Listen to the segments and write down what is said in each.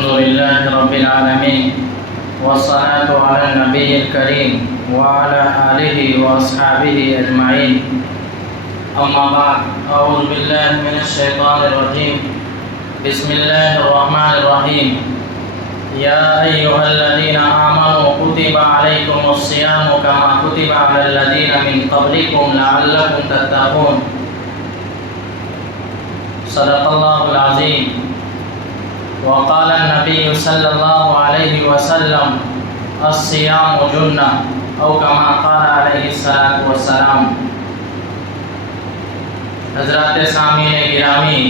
الحمد لله رب العالمين والصلاة على النبي الكريم وعلى آله وأصحابه أجمعين أما بعد أعوذ بالله من الشيطان الرجيم بسم الله الرحمن الرحيم يا أيها الذين آمنوا كتب عليكم الصيام كما كتب على الذين من قبلكم لعلكم تتقون صدق الله العظيم وقال النبي صلى الله عليه وسلم الصيام جنة او كما قال علیہ الصلوۃ والسلام۔ حضرات سامعین گرامی،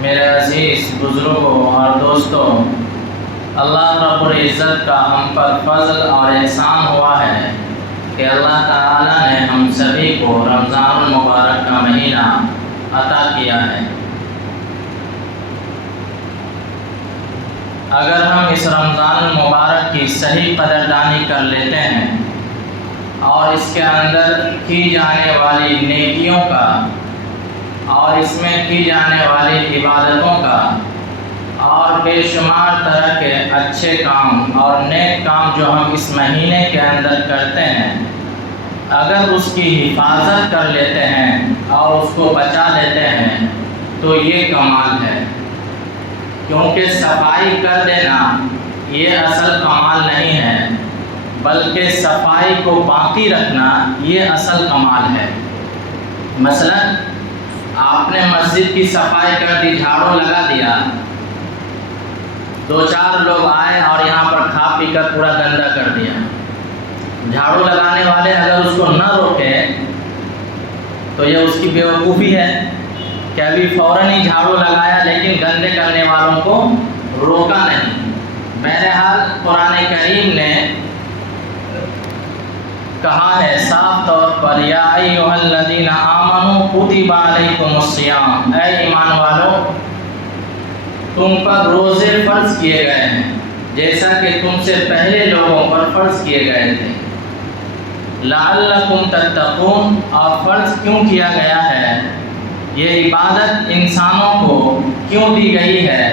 میرے عزیز بزرگوں اور دوستوں، اللہ رب العزت کا ہم پر فضل اور احسان ہوا ہے کہ اللہ تعالیٰ نے ہم سبھی کو رمضان المبارک کا مہینہ عطا کیا ہے۔ اگر ہم اس رمضان المبارک کی صحیح قدردانی کر لیتے ہیں اور اس کے اندر کی جانے والی نیکیوں کا اور اس میں کی جانے والی عبادتوں کا اور بے شمار طرح کے اچھے کام اور نیک کام جو ہم اس مہینے کے اندر کرتے ہیں، اگر اس کی حفاظت کر لیتے ہیں اور اس کو بچا لیتے ہیں تو یہ کمال ہے، کیونکہ صفائی کر دینا یہ اصل کمال نہیں ہے، بلکہ صفائی کو باقی رکھنا یہ اصل کمال ہے۔ مثلا آپ نے مسجد کی صفائی کر دی، جھاڑو لگا دیا، دو چار لوگ آئے اور یہاں پر کھا پی کر پورا گندا کر دیا۔ جھاڑو لگانے والے اگر اس کو نہ روکیں تو یہ اس کی بیوقوفی ہے کہ ابھی فوراً ہی جھاڑو لگایا لیکن گندے کرنے والوں کو روکا نہیں۔ بہرحال قرآن کریم نے کہا ہے صاف طور پر یا ایھا الذین آمنوا کتب علیکم الصیام، اے ایمان والو تم پر روزے فرض کیے گئے ہیں جیسا کہ تم سے پہلے لوگوں پر فرض کیے گئے تھے۔ لعلکم تتقون، اور فرض کیوں کیا گیا ہے، یہ عبادت انسانوں کو کیوں دی گئی ہے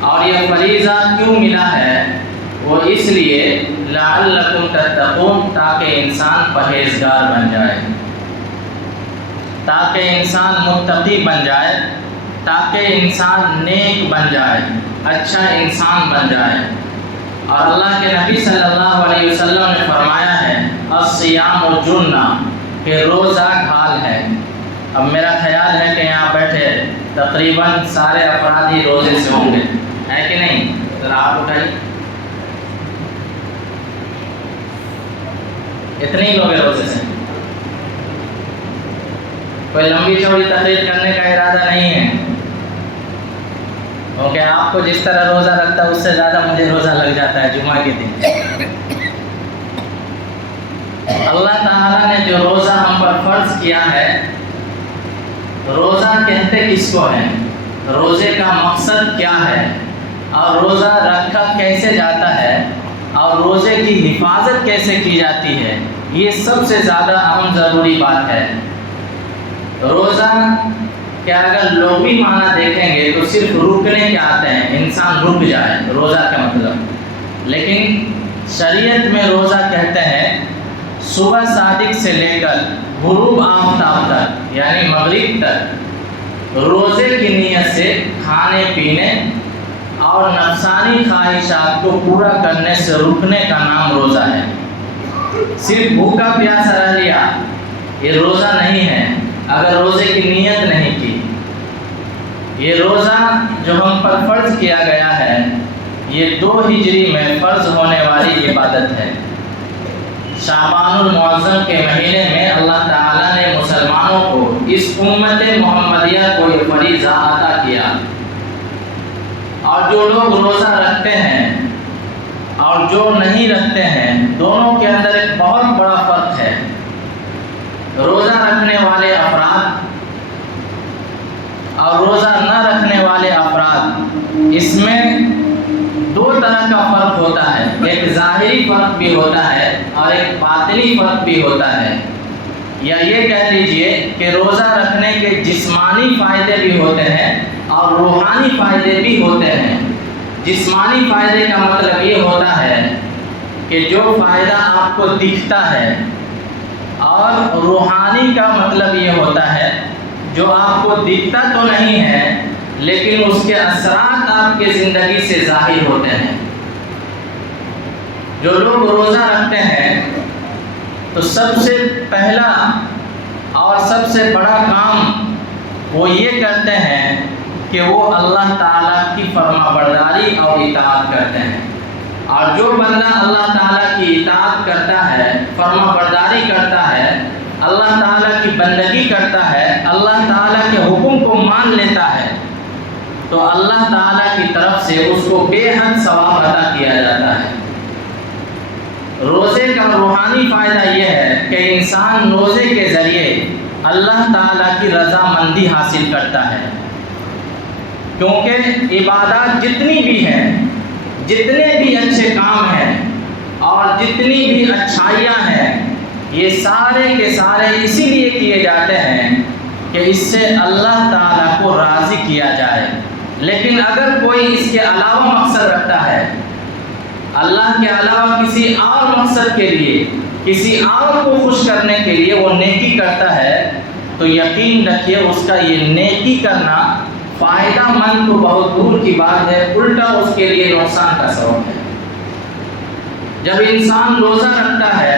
اور یہ فریضہ کیوں ملا ہے، وہ اس لیے لعلکم تتقون، تاکہ انسان پرہیزگار بن جائے، تاکہ انسان متقی بن جائے، تاکہ انسان نیک بن جائے، اچھا انسان بن جائے۔ اور اللہ کے نبی صلی اللہ علیہ وسلم نے فرمایا ہے الصیام جنہ، کہ روزہ ڈھال ہے۔ اب میرا خیال ہے کہ یہاں بیٹھے تقریباً سارے افراد ہی روزے سے ہوں گے، ہے کہ نہیں؟ ذرا آپ اٹھائیے، اتنے ہی لوگ روزے سے۔ کوئی لمبی چوڑی تقریر کرنے کا ارادہ نہیں ہے، کیونکہ آپ کو جس طرح روزہ لگتا ہے اس سے زیادہ مجھے روزہ لگ جاتا ہے جمعہ کے دن۔ اللہ تعالیٰ نے جو روزہ ہم پر فرض کیا ہے، روزہ کہتے کس کو ہے، روزے کا مقصد کیا ہے، اور روزہ رکھا کیسے جاتا ہے، اور روزے کی حفاظت کیسے کی جاتی ہے، یہ سب سے زیادہ اہم ضروری بات ہے۔ روزہ کیا اگر لغوی معنی دیکھیں گے تو صرف رکنے کے آتے ہیں، انسان رک جائے، روزہ کا مطلب، لیکن شریعت میں روزہ کہتے ہیں صبح صادق سے لے کر غروب آفتاب تک، یعنی مغرب تک روزے کی نیت سے کھانے پینے اور نفسانی خواہشات کو پورا کرنے سے رکنے کا نام روزہ ہے۔ صرف بھوکا پیاسا رہ لیا یہ روزہ نہیں ہے اگر روزے کی نیت نہیں کی۔ یہ روزہ جو ہم پر فرض کیا گیا ہے یہ 2 ہجری میں فرض ہونے والی عبادت ہے۔ شعبان المعظم کے مہینے میں اللہ تعالیٰ نے مسلمانوں کو اس امت محمدیہ کو یہ فریضہ عطا کیا، اور جو لوگ روزہ رکھتے ہیں اور جو نہیں رکھتے ہیں دونوں کے اندر ایک بہت بڑا فرق ہے۔ روزہ رکھنے والے افراد اور روزہ نہ رکھنے والے افراد، اس میں 2 طرح کا فرق ہوتا ہے، ایک ظاہری فرق بھی ہوتا ہے اور ایک باطنی فرق بھی ہوتا ہے، یا یہ کہہ لیجئے کہ روزہ رکھنے کے جسمانی فائدے بھی ہوتے ہیں اور روحانی فائدے بھی ہوتے ہیں۔ جسمانی فائدے کا مطلب یہ ہوتا ہے کہ جو فائدہ آپ کو دکھتا ہے، اور روحانی کا مطلب یہ ہوتا ہے جو آپ کو دکھتا تو نہیں ہے لیکن اس کے اثرات آپ کے زندگی سے ظاہر ہوتے ہیں۔ جو لوگ روزہ رکھتے ہیں تو سب سے پہلا اور سب سے بڑا کام وہ یہ کرتے ہیں کہ وہ اللہ تعالیٰ کی فرما برداری اور اطاعت کرتے ہیں، اور جو بندہ اللہ تعالیٰ کی اطاعت کرتا ہے، فرما برداری کرتا ہے، اللہ تعالیٰ کی بندگی کرتا ہے، اللہ تعالیٰ کے حکم کو مان لیتا ہے، تو اللہ تعالیٰ کی طرف سے اس کو بے حد ثواب عطا کیا جاتا ہے۔ روزے کا روحانی فائدہ یہ ہے کہ انسان روزے کے ذریعے اللہ تعالیٰ کی رضامندی حاصل کرتا ہے، کیونکہ عبادات جتنی بھی ہیں، جتنے بھی اچھے کام ہیں اور جتنی بھی اچھائیاں ہیں، یہ سارے کے سارے اسی لیے کیے جاتے ہیں کہ اس سے اللہ تعالیٰ کو راضی کیا جائے۔ لیکن اگر کوئی اس کے علاوہ مقصد رکھتا ہے، اللہ کے علاوہ کسی اور مقصد کے لیے، کسی اور کو خوش کرنے کے لیے وہ نیکی کرتا ہے، تو یقین رکھیے اس کا یہ نیکی کرنا فائدہ مند تو بہت دور کی بات ہے، الٹا اس کے لیے نقصان کا سبب ہے۔ جب انسان روزہ رکھتا ہے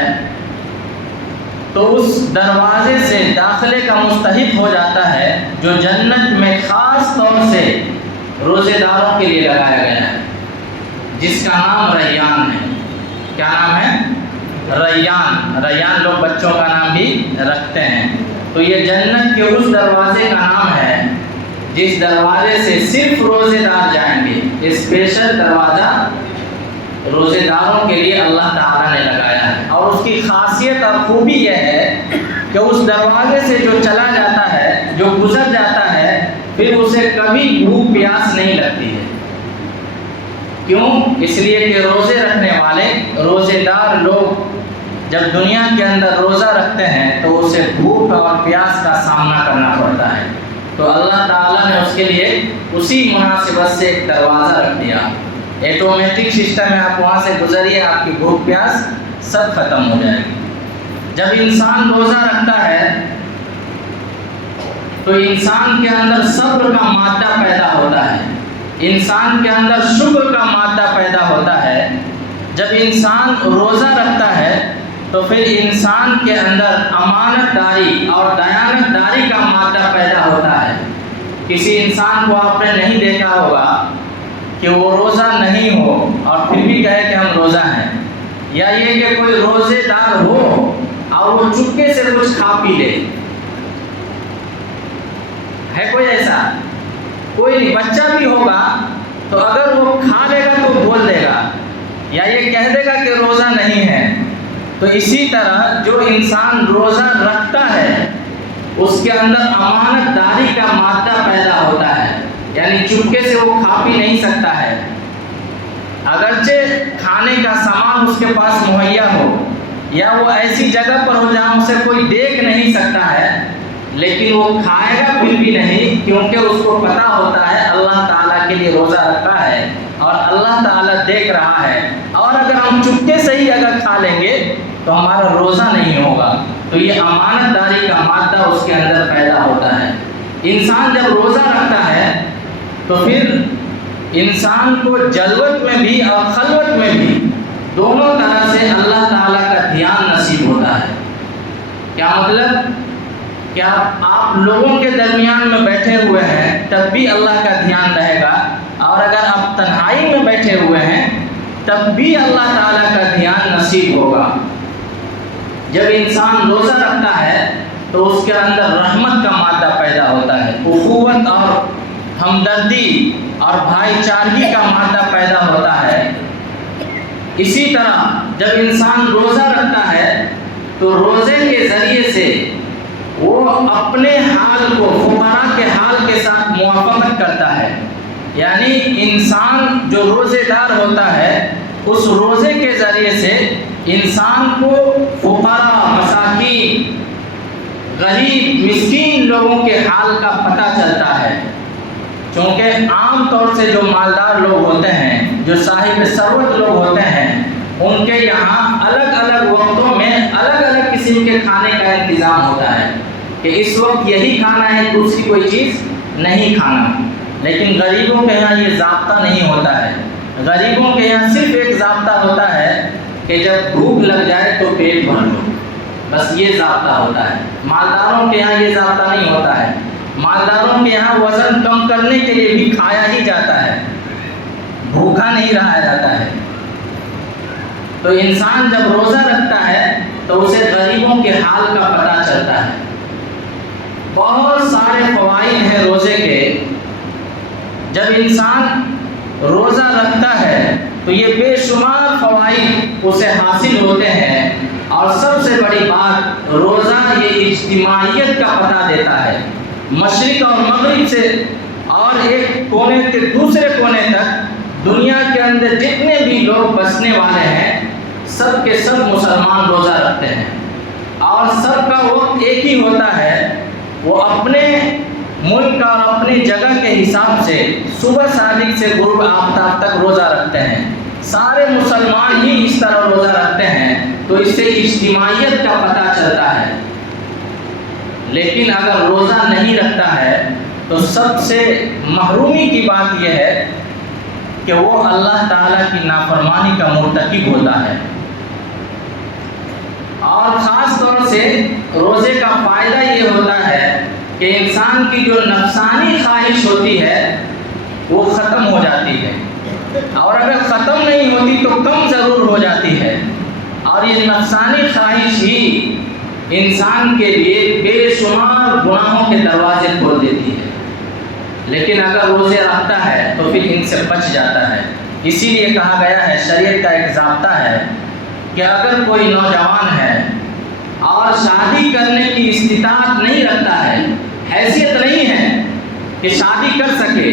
تو اس دروازے سے داخلے کا مستحق ہو جاتا ہے جو جنت میں خاص طور سے روزے داروں کے لیے لگایا گیا ہے، جس کا نام ریان ہے۔ کیا نام ہے؟ ریان۔ ریان لوگ بچوں کا نام بھی رکھتے ہیں۔ تو یہ جنت کے اس دروازے کا نام ہے جس دروازے سے صرف روزے دار جائیں گے۔ اسپیشل دروازہ روزے داروں کے لیے اللہ تعالیٰ نے لگایا ہے، اور اس کی خاصیت اور خوبی یہ ہے کہ اس دروازے سے جو چلا جاتا ہے، جو گزر جاتا ہے، پھر اسے کبھی بھوک پیاس نہیں لگتی ہے۔ کیوں؟ اس لیے کہ روزے رکھنے والے، روزے دار لوگ جب دنیا کے اندر روزہ رکھتے ہیں تو اسے بھوک اور پیاس کا سامنا کرنا پڑتا ہے، تو اللہ تعالیٰ نے اس کے لیے اسی مناسبت سے ایک دروازہ رکھ دیا۔ ایٹومیٹک سسٹم ہے، آپ وہاں سے گزریے، آپ کی بھوک پیاس سب ختم ہو جائے گی۔ جب انسان روزہ رکھتا ہے تو انسان کے اندر صبر کا مادہ پیدا ہوتا ہے، انسان کے اندر شکر کا مادہ پیدا ہوتا ہے۔ جب انسان روزہ رکھتا ہے تو پھر انسان کے اندر امانت داری اور دیانت داری کا مادہ پیدا ہوتا ہے۔ کسی انسان کو آپ نے نہیں دیکھا ہوگا کہ وہ روزہ نہیں ہو اور پھر بھی کہے کہ ہم روزہ ہیں، یا یہ کہ کوئی روزے دار ہو اور وہ چپکے سے کچھ کھا پی لے۔ ہے کوئی ایسا؟ کوئی نہیں۔ بچہ بھی ہوگا تو اگر وہ کھا لے گا تو بول دے گا، یا یہ کہہ دے گا کہ روزہ نہیں ہے۔ تو اسی طرح جو انسان روزہ رکھتا ہے اس کے اندر امانت داری کا مادہ پیدا ہوتا ہے، یعنی چپکے سے وہ کھا پی نہیں سکتا ہے۔ اگرچہ کھانے کا سامان اس کے پاس مہیا ہو، یا وہ ایسی جگہ پر ہو جہاں اسے کوئی دیکھ نہیں سکتا ہے، لیکن وہ کھائے گا پھر بھی نہیں، کیونکہ اس کو پتہ ہوتا ہے اللہ تعالیٰ کے لیے روزہ رکھا ہے اور اللہ تعالیٰ دیکھ رہا ہے، اور اگر ہم چپکے سے ہی اگر کھا لیں گے تو ہمارا روزہ نہیں ہوگا۔ تو یہ امانت داری کا مادہ اس کے اندر پیدا ہوتا ہے۔ انسان جب روزہ رکھتا ہے تو پھر انسان کو جلوت میں بھی اور خلوت میں بھی دونوں طرح سے اللہ تعالیٰ کا دھیان نصیب ہوتا ہے۔ کیا مطلب؟ کہ آپ لوگوں کے درمیان میں بیٹھے ہوئے ہیں تب بھی اللہ کا دھیان رہے گا، اور اگر آپ تنہائی میں بیٹھے ہوئے ہیں تب بھی اللہ تعالیٰ کا دھیان نصیب ہوگا۔ جب انسان روزہ رکھتا ہے تو اس کے اندر رحمت کا مادہ پیدا ہوتا ہے، اخوت اور ہمدردی اور بھائی چارگی کا مادہ پیدا ہوتا ہے۔ اسی طرح جب انسان روزہ رکھتا ہے تو روزے کے ذریعے سے وہ اپنے حال کو فقراء کے حال کے ساتھ موافقت کرتا ہے، یعنی انسان جو روزے دار ہوتا ہے اس روزے کے ذریعے سے انسان کو فقراء، مساکین، غریب، مسکین لوگوں کے حال کا پتہ چلتا ہے۔ چونکہ عام طور سے جو مالدار لوگ ہوتے ہیں، جو صاحب ثروت لوگ ہوتے ہیں، ان کے یہاں الگ الگ وقتوں میں الگ الگ قسم کے کھانے کا انتظام ہوتا ہے کہ اس وقت یہی کھانا ہے، دوسری کوئی چیز نہیں کھانا۔ لیکن غریبوں کے یہاں یہ ضابطہ نہیں ہوتا ہے۔ غریبوں کے یہاں صرف ایک ضابطہ ہوتا ہے کہ جب بھوک لگ جائے تو پیٹ بھر لو، بس یہ ضابطہ ہوتا ہے۔ مالداروں کے یہاں یہ ضابطہ نہیں ہوتا ہے۔ مالداروں کے یہاں وزن کم کرنے کے لیے بھی کھایا ہی جاتا ہے، بھوکا نہیں رہا جاتا ہے۔ تو انسان جب روزہ رکھتا ہے تو اسے غریبوں کے حال کا پتہ چلتا ہے۔ بہت سارے فوائد ہیں روزے کے۔ جب انسان روزہ رکھتا ہے تو یہ بے شمار فوائد اسے حاصل ہوتے ہیں، اور سب سے بڑی بات، روزہ یہ اجتماعیت کا پتہ دیتا ہے۔ مشرق اور مغرب سے اور ایک کونے سے دوسرے کونے تک دنیا کے اندر جتنے بھی لوگ بسنے والے ہیں، سب کے سب مسلمان روزہ رکھتے ہیں، اور سب کا وقت ایک ہی ہوتا ہے۔ وہ اپنے ملک اور اپنی جگہ کے حساب سے صبح صادق سے غروب آفتاب تک روزہ رکھتے ہیں۔ سارے مسلمان ہی اس طرح روزہ رکھتے ہیں، تو اس سے اجتماعیت کا پتہ چلتا ہے۔ لیکن اگر روزہ نہیں رکھتا ہے تو سب سے محرومی کی بات یہ ہے کہ وہ اللہ تعالیٰ کی نافرمانی کا مرتکب ہوتا ہے۔ اور خاص طور سے روزے کا فائدہ یہ ہوتا ہے کہ انسان کی جو نفسانی خواہش ہوتی ہے وہ ختم ہو جاتی ہے، اور اگر ختم نہیں ہوتی تو کم ضرور ہو جاتی ہے، اور یہ نفسانی خواہش ہی انسان کے لیے بے شمار گناہوں کے دروازے کھول دیتی ہے۔ لیکن اگر روزے رکھتا ہے تو پھر ان سے بچ جاتا ہے۔ اسی لیے کہا گیا ہے، شریعت کا ایک ضابطہ ہے کہ اگر کوئی نوجوان ہے اور شادی کرنے کی استطاعت نہیں رکھتا ہے، حیثیت نہیں ہے کہ شادی کر سکے،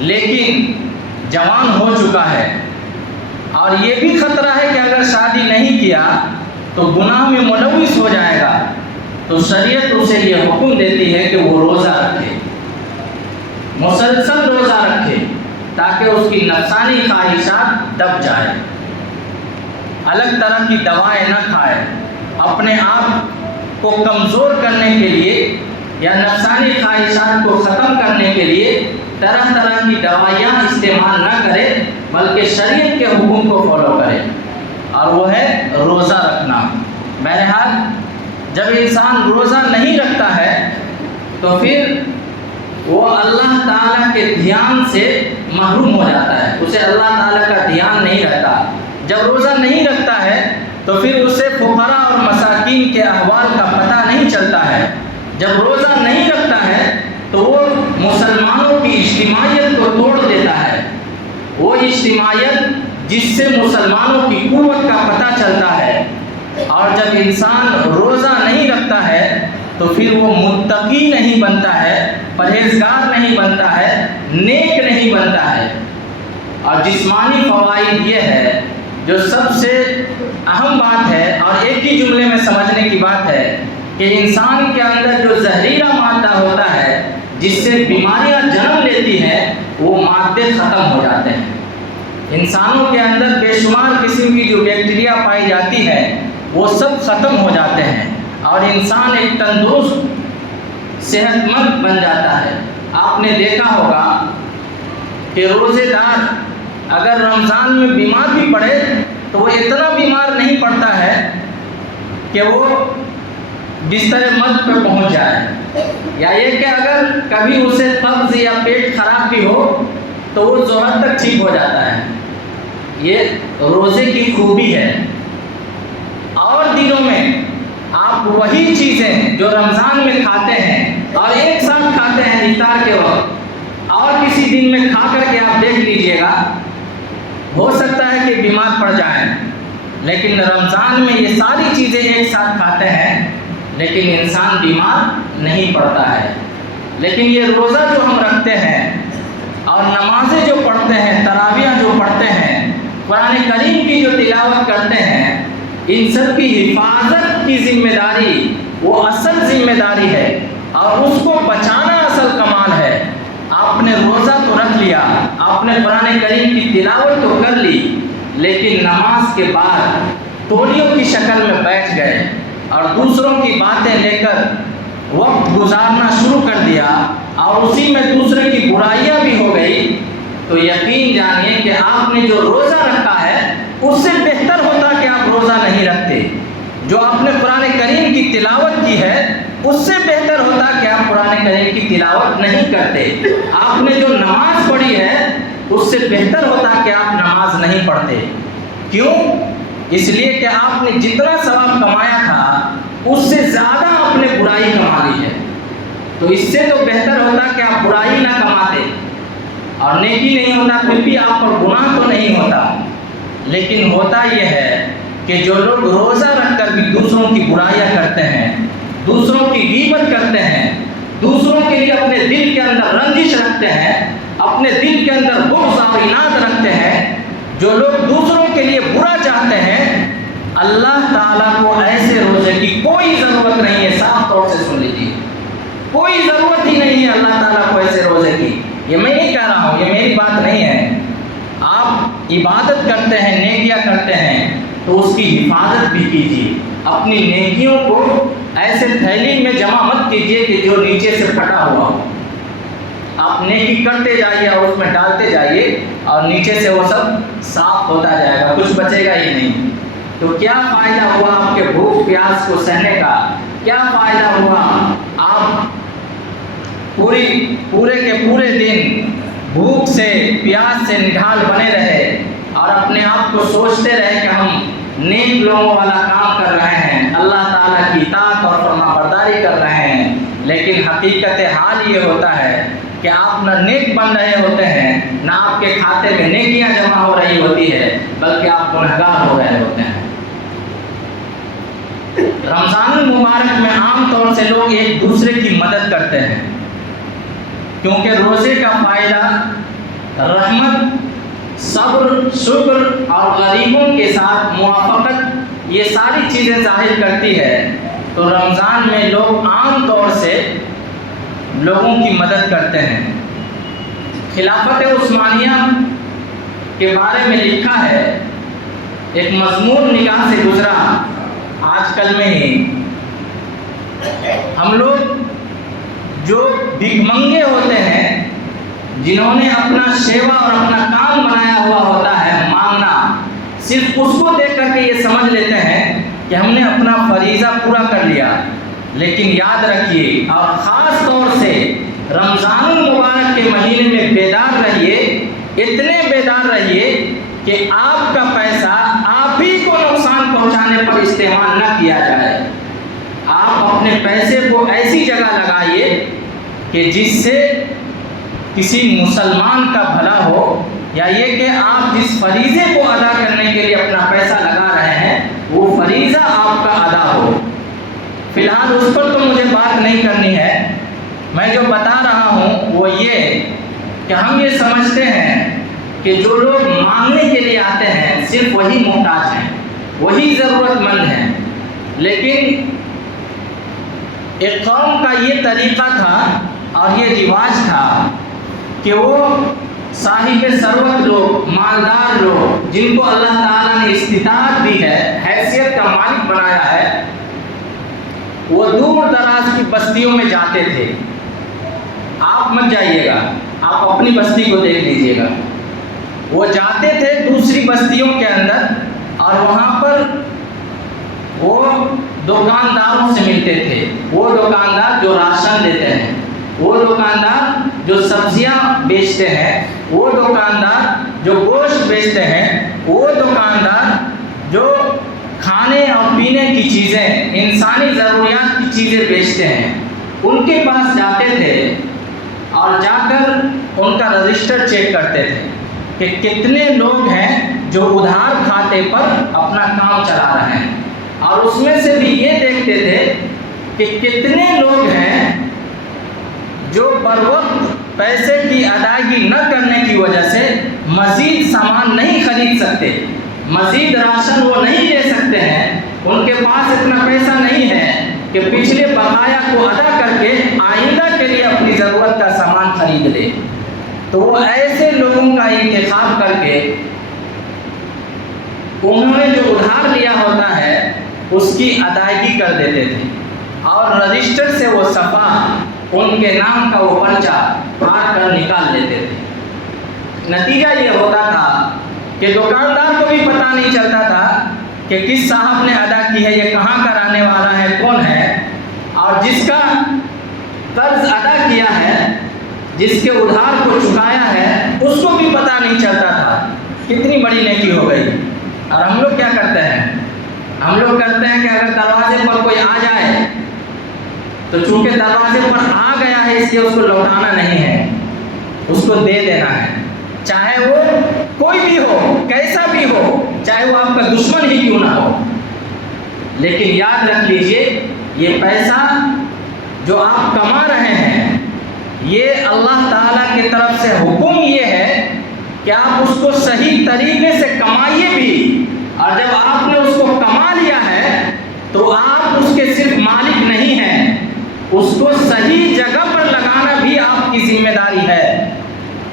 لیکن جوان ہو چکا ہے، اور یہ بھی خطرہ ہے کہ اگر شادی نہیں کیا تو گناہ میں ملوث ہو جائے گا، تو شریعت اسے یہ حکم دیتی ہے کہ وہ روزہ رکھے، مسلسل روزہ رکھے، تاکہ اس کی نفسانی خواہشات دب جائے، الگ طرح کی دوائیں نہ کھائے، اپنے آپ کو کمزور کرنے کے لیے یا نفسانی خواہشات کو ختم کرنے کے لیے طرح طرح کی دوائیاں استعمال نہ کرے، بلکہ شریعت کے حکم کو فالو کرے، اور وہ ہے روزہ رکھنا۔ بہرحال جب انسان روزہ نہیں رکھتا ہے تو پھر وہ اللہ تعالیٰ کے دھیان سے محروم ہو جاتا ہے، اسے اللہ تعالیٰ کا دھیان نہیں رہتا۔ جب روزہ نہیں رکھتا ہے تو پھر اسے فقراء اور مساکین کے احوال کا پتہ نہیں چلتا ہے۔ جب روزہ نہیں رکھتا ہے تو وہ مسلمانوں کی اجتماعیت کو توڑ دیتا ہے، وہ اجتماعیت جس سے مسلمانوں کی قوت کا پتہ چلتا ہے۔ اور جب انسان روزہ نہیں رکھتا ہے تو پھر وہ متقی نہیں بنتا ہے، پرہیزگار نہیں بنتا ہے، نیک نہیں بنتا ہے۔ اور جسمانی فوائد یہ ہے جو سب سے اہم بات ہے، اور ایک ہی جملے میں سمجھنے کی بات ہے کہ انسان کے اندر جو زہریلا مادہ ہوتا ہے جس سے بیماریاں جنم لیتی ہیں، وہ مادے ختم ہو جاتے ہیں۔ انسانوں کے اندر بے شمار قسم کی جو بیکٹیریا پائی جاتی ہے وہ سب ختم ہو جاتے ہیں، اور انسان ایک تندرست صحت مند بن جاتا ہے۔ آپ نے دیکھا ہوگا کہ روزے دار اگر رمضان میں بیمار بھی پڑے تو وہ اتنا بیمار نہیں پڑتا ہے کہ وہ بستر موت پہ پہنچ جائے، یا یہ کہ اگر کبھی اسے قبض یا پیٹ خراب بھی ہو تو وہ ظہر تک ٹھیک ہو جاتا ہے۔ یہ روزے کی خوبی ہے۔ اور دنوں میں آپ وہی چیزیں جو رمضان میں کھاتے ہیں اور ایک ساتھ کھاتے ہیں افطار کے وقت، اور کسی دن میں کھا کر کے آپ دیکھ لیجئے گا، ہو سکتا ہے کہ بیمار پڑ جائیں، لیکن رمضان میں یہ ساری چیزیں ایک ساتھ کھاتے ہیں لیکن انسان بیمار نہیں پڑتا ہے۔ لیکن یہ روزہ جو ہم رکھتے ہیں اور نمازیں جو پڑھتے ہیں، تراویح جو پڑھتے ہیں، قرآن کریم کی جو تلاوت کرتے ہیں، ان سب کی حفاظت کی ذمہ داری وہ اصل ذمہ داری ہے، اور اس کو بچانا اصل کمال ہے۔ آپ نے روزہ آپ نے قرآن کریم کی تلاوت تو کر لی، لیکن نماز کے بعد تولیوں کی شکل میں بیٹھ گئے اور دوسروں کی باتیں لے کر وقت گزارنا شروع کر دیا اور اسی میں دوسرے کی برائیاں بھی ہو گئی، تو یقین جانیے کہ آپ نے جو روزہ رکھا ہے اس سے بہتر ہوتا کہ آپ روزہ نہیں رکھتے۔ جو آپ نے قرآن کریم کی تلاوت کی ہے اس سے بہتر ہوتا کہ آپ قرآن کریم کی تلاوت نہیں کرتے۔ آپ نے جو نماز پڑھی ہے اس سے بہتر ہوتا کہ آپ نماز نہیں پڑھتے۔ کیوں؟ اس لیے کہ آپ نے جتنا ثواب کمایا تھا اس سے زیادہ آپ نے برائی کما لی ہے، تو اس سے تو بہتر ہوتا کہ آپ برائی نہ کماتے اور نیکی نہیں ہوتا، پھر بھی آپ پر گناہ تو نہیں ہوتا۔ لیکن ہوتا یہ ہے کہ جو لوگ روزہ رکھ کر بھی دوسروں کی برائیاں کرتے ہیں، دوسروں کی غیبت کرتے ہیں، دوسروں کے لیے اپنے دل کے اندر رنجش رکھتے ہیں، اپنے دل کے اندر بغض اور عناد رکھتے ہیں، جو لوگ دوسروں کے لیے برا چاہتے ہیں، اللہ تعالیٰ کو ایسے روزے کی کوئی ضرورت نہیں ہے۔ صاف طور سے سن لیجیے، کوئی ضرورت ہی نہیں ہے اللہ تعالیٰ کو ایسے روزے کی۔ یہ میں نہیں کہہ رہا ہوں، یہ میری بات نہیں ہے۔ آپ عبادت کرتے ہیں، نیکیاں کرتے ہیں، تو اس کی حفاظت بھی کیجیے۔ اپنی نیکیوں کو ایسے تھیلی میں جمع مت کیجیے کہ جو نیچے سے پھٹا ہوا ہو۔ آپ نیکی کرتے جائیے اور اس میں ڈالتے جائیے اور نیچے سے وہ سب صاف ہوتا جائے گا، کچھ بچے گا ہی نہیں۔ تو کیا فائدہ ہوا آپ کے بھوک پیاس کو سہنے کا؟ کیا فائدہ ہوا آپ پورے کے پورے دن بھوک سے پیاس سے نڈھال بنے رہے اور اپنے آپ کو سوچتے رہے کہ ہم نیک لوگوں والا کام کر رہے ہیں، اللہ تعالیٰ کی اطاعت اور فرما برداری کر رہے ہیں، لیکن حقیقت حال یہ ہوتا ہے کہ آپ نہ نیک بن رہے ہوتے ہیں، نہ آپ کے کھاتے میں نیکیاں جمع ہو رہی ہوتی ہے، بلکہ آپ گنہگار ہو رہے ہوتے ہیں۔ رمضان المبارک میں عام طور سے لوگ ایک دوسرے کی مدد کرتے ہیں، کیونکہ روزے کا فائدہ رحمت، صبر، شکر اور غریبوں کے ساتھ موافقت، یہ ساری چیزیں ظاہر کرتی ہے۔ تو رمضان میں لوگ عام طور سے لوگوں کی مدد کرتے ہیں۔ خلافت عثمانیہ کے بارے میں لکھا ہے، ایک مضمون نگاہ سے گزرا آج کل میں ہی، ہم لوگ جو بھیک منگے ہوتے ہیں، جنہوں نے اپنا شیوا اور اپنا کام بنایا ہوا ہوتا ہے مانگنا، صرف اس کو دیکھ کر کے یہ سمجھ لیتے ہیں کہ ہم نے اپنا فریضہ پورا کر لیا۔ لیکن یاد رکھیے، اور خاص طور سے رمضان المبارک کے مہینے میں بیدار رہیے، اتنے بیدار رہیے کہ آپ کا پیسہ آپ ہی کو نقصان پہنچانے پر استعمال نہ کیا جائے۔ آپ اپنے پیسے کو ایسی جگہ لگائیے کہ جس سے کسی مسلمان کا بھلا ہو، یا یہ کہ آپ جس فریضے کو ادا کرنے کے لیے اپنا پیسہ لگا رہے ہیں وہ فریضہ آپ کا ادا ہو۔ فی الحال اس پر تو مجھے بات نہیں کرنی ہے، میں جو بتا رہا ہوں وہ یہ کہ ہم یہ سمجھتے ہیں کہ جو لوگ مانگنے کے لیے آتے ہیں صرف وہی محتاج ہیں، وہی ضرورت مند ہیں، لیکن ایک قوم کا یہ طریقہ تھا اور یہ رواج تھا کہ وہ صاحب ثروت لوگ، مالدار لوگ، جن کو اللہ تعالیٰ نے استطاعت دی ہے، حیثیت کا مالک بنایا ہے، وہ دور دراز کی بستیوں میں جاتے تھے۔ آپ مت جائیے گا، آپ اپنی بستی کو دیکھ لیجئے گا۔ وہ جاتے تھے دوسری بستیوں کے اندر اور وہاں پر وہ دکانداروں سے ملتے تھے، وہ دکاندار جو راشن دیتے ہیں، وہ دکاندار جو سبزیاں بیچتے ہیں، وہ دکاندار جو گوشت بیچتے ہیں، وہ دکاندار جو کھانے اور پینے کی چیزیں، انسانی ضروریات کی چیزیں بیچتے ہیں، ان کے پاس جاتے تھے اور جا کر ان کا رجسٹر چیک کرتے تھے کہ کتنے لوگ ہیں جو ادھار کھاتے پر اپنا کام چلا رہے ہیں، اور اس میں سے بھی یہ دیکھتے تھے کہ کتنے لوگ ہیں جو بر وقت پیسے کی ادائیگی نہ کرنے کی وجہ سے مزید سامان نہیں خرید سکتے، مزید راشن وہ نہیں لے سکتے ہیں، ان کے پاس اتنا پیسہ نہیں ہے کہ پچھلے بقایا کو ادا کر کے آئندہ کے لیے اپنی ضرورت کا سامان خرید لے۔ تو وہ ایسے لوگوں کا انتخاب کر کے انہوں نے جو ادھار لیا ہوتا ہے اس کی ادائیگی کر دیتے تھے، اور رجسٹر سے وہ صفحہ ان کے نام کا وہ پرچہ پھاڑ کر نکال لیتے تھے۔ نتیجہ یہ ہوتا تھا کہ دکاندار کو بھی پتہ نہیں چلتا تھا کہ کس صاحب نے ادا کی ہے، یہ کہاں کا رہنے والا ہے، کون ہے، اور جس کا قرض ادا کیا ہے، جس کے ادھار کو چکایا ہے، اس کو بھی پتہ نہیں چلتا تھا۔ کتنی بڑی نیکی ہو گئی۔ اور ہم لوگ کیا کرتے ہیں؟ ہم لوگ کرتے ہیں کہ اگر دروازے پر کوئی آ جائے تو چونکہ دروازے پر آ گیا ہے اس لیے اس کو لوٹانا نہیں ہے، اس کو دے دینا ہے، چاہے وہ کوئی بھی ہو، کیسا بھی ہو، چاہے وہ آپ کا دشمن ہی کیوں نہ ہو۔ لیکن یاد رکھ لیجئے، یہ پیسہ جو آپ کما رہے ہیں، یہ اللہ تعالیٰ کی طرف سے حکم یہ ہے کہ آپ اس کو صحیح طریقے سے کمائیے بھی، اور جب آپ نے اس کو کما لیا ہے تو آپ اس کے صرف مالک نہیں ہیں، اس کو صحیح جگہ پر لگانا بھی آپ کی ذمہ داری ہے۔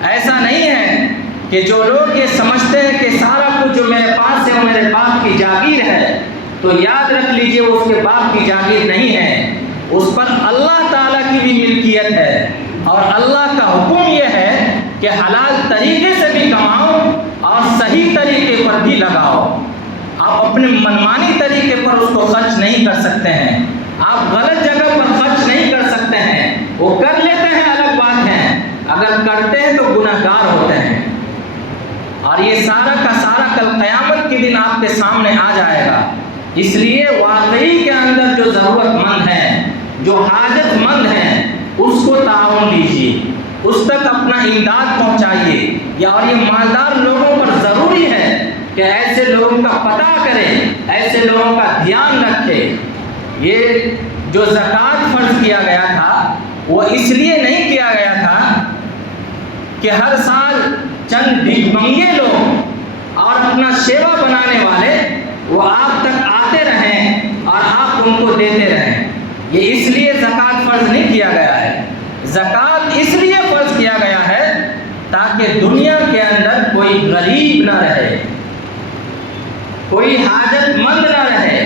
ایسا نہیں ہے کہ جو لوگ یہ سمجھتے ہیں کہ سارا کچھ جو میرے پاس ہے وہ میرے باپ کی جاگیر ہے، تو یاد رکھ لیجئے وہ اس کے باپ کی جاگیر نہیں ہے، اس پر اللہ تعالیٰ کی بھی ملکیت ہے، اور اللہ کا حکم یہ ہے کہ حلال طریقے سے بھی کماؤ اور صحیح طریقے پر بھی لگاؤ۔ آپ اپنے منمانی طریقے پر اس کو خرچ نہیں کر سکتے ہیں، آپ غلط جگہ پر خرچ نہیں کر سکتے ہیں۔ وہ کر لیتے ہیں الگ بات ہے، اگر کرتے ہیں تو گناہگار ہوتے ہیں، اور یہ سارا کا سارا کل قیامت کے دن آپ کے سامنے آ جائے گا۔ اس لیے واقعی کے اندر جو ضرورت مند ہے، جو حاجت مند ہے، اس کو تعاون دیجیے، اس تک اپنا امداد پہنچائیے، اور یہ مالدار لوگوں پر ضروری ہے کہ ایسے لوگوں کا پتہ کرے، ایسے لوگوں کا دھیان رکھے۔ یہ جو زکوٰۃ فرض کیا گیا تھا وہ اس لیے نہیں کیا گیا تھا کہ ہر سال چند بھیک منگے لوگ اور اپنا شیوا بنانے والے وہ آپ تک آتے رہیں اور آپ ان کو دیتے رہیں۔ یہ اس لیے زکوٰۃ فرض نہیں کیا گیا ہے۔ زکوٰۃ اس لیے فرض کیا گیا ہے تاکہ دنیا کے اندر کوئی غریب نہ رہے، کوئی حاجت مند نہ رہے۔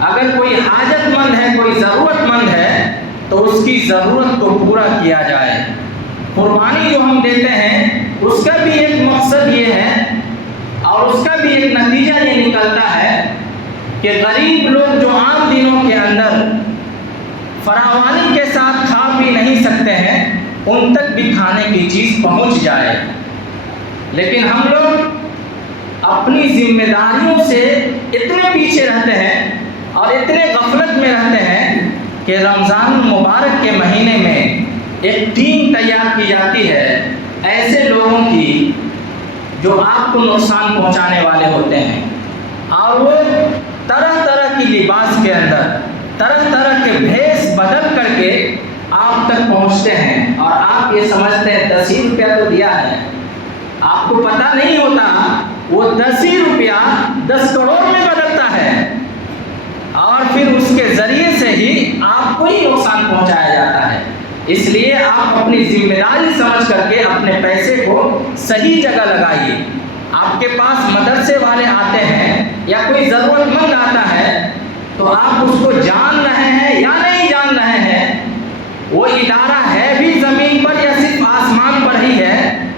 اگر کوئی حاجت مند ہے، کوئی ضرورت مند ہے، تو اس کی ضرورت کو پورا کیا جائے۔ قربانی جو ہم دیتے ہیں اس کا بھی ایک مقصد یہ ہے، اور اس کا بھی ایک نتیجہ یہ نکلتا ہے کہ غریب لوگ جو عام دنوں کے اندر فراوانی کے ساتھ کھا پی نہیں سکتے ہیں، ان تک بھی کھانے کی چیز پہنچ جائے۔ لیکن ہم لوگ اپنی ذمہ داریوں سے اتنے پیچھے رہتے ہیں اور اتنے غفلت میں رہتے ہیں کہ رمضان المبارک کے مہینے میں ایک ٹیم تیار کی جاتی ہے ایسے لوگوں کی جو آپ کو نقصان پہنچانے والے ہوتے ہیں، اور وہ طرح طرح کی لباس کے اندر طرح طرح کے بھیس بدل کر کے آپ تک پہنچتے ہیں، اور آپ یہ سمجھتے ہیں 10 روپیہ تو دیا ہے۔ آپ کو پتہ نہیں ہوتا وہ 10 روپیہ 10 کروڑ میں بدلتا ہے، اور پھر اس کے ذریعے سے ہی آپ کو ہی نقصان پہنچایا جاتا ہے۔ اس لیے آپ اپنی ذمہ داری سمجھ کر کے اپنے پیسے کو صحیح جگہ لگائیے۔ آپ کے پاس مدرسے والے آتے ہیں یا کوئی ضرورت مند آتا ہے تو آپ اس کو جان رہے ہیں یا نہیں جان رہے ہیں، وہ ادارہ ہے بھی زمین پر یا صرف آسمان پر ہی ہے،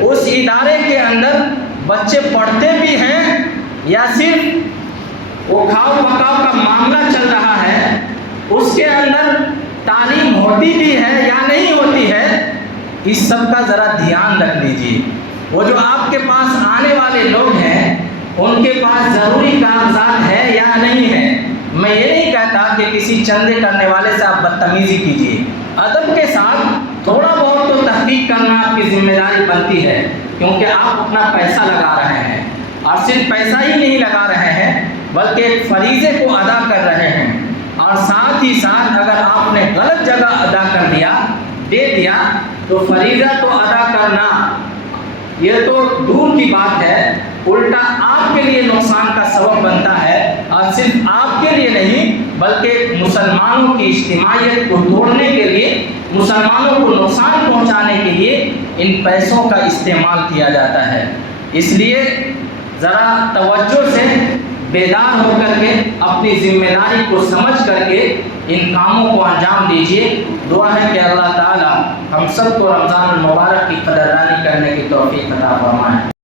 اس ادارے کے اندر بچے پڑھتے بھی ہیں یا صرف وہ کھاؤ پکاؤ کا معاملہ چل رہا ہے، اس کے اندر تعلیم ہوتی بھی ہے یا نہیں ہوتی ہے، اس سب کا ذرا دھیان رکھ لیجیے۔ وہ جو آپ کے پاس آنے والے لوگ ہیں ان کے پاس ضروری کاغذات ہے یا نہیں ہے۔ میں یہ نہیں کہتا کہ کسی چندے کرنے والے سے آپ بدتمیزی کیجیے، ادب کے ساتھ تھوڑا بہت تو تحقیق کرنا آپ کی ذمہ داری بنتی ہے، کیونکہ آپ اپنا پیسہ لگا رہے ہیں، اور صرف پیسہ ہی نہیں لگا رہے ہیں بلکہ ایک فریضے کو ادا کر رہے ہیں، اور ساتھ ہی ساتھ اگر آپ نے غلط جگہ ادا کر دیا دے دیا تو فریضہ تو ادا کرنا یہ تو دور کی بات ہے، الٹا آپ کے لیے نقصان کا سبب بنتا ہے، اور صرف آپ کے لیے نہیں بلکہ مسلمانوں کی اجتماعیت کو توڑنے کے لیے، مسلمانوں کو نقصان پہنچانے کے لیے ان پیسوں کا استعمال کیا جاتا ہے۔ اس لیے ذرا توجہ سے بیدار ہو کر کے اپنی ذمہ داری کو سمجھ کر کے ان کاموں کو انجام دیجیے۔ دعا ہے کہ اللہ تعالی ہم سب کو رمضان المبارک کی قدردانی کرنے کی توفیق عطا فرمائے۔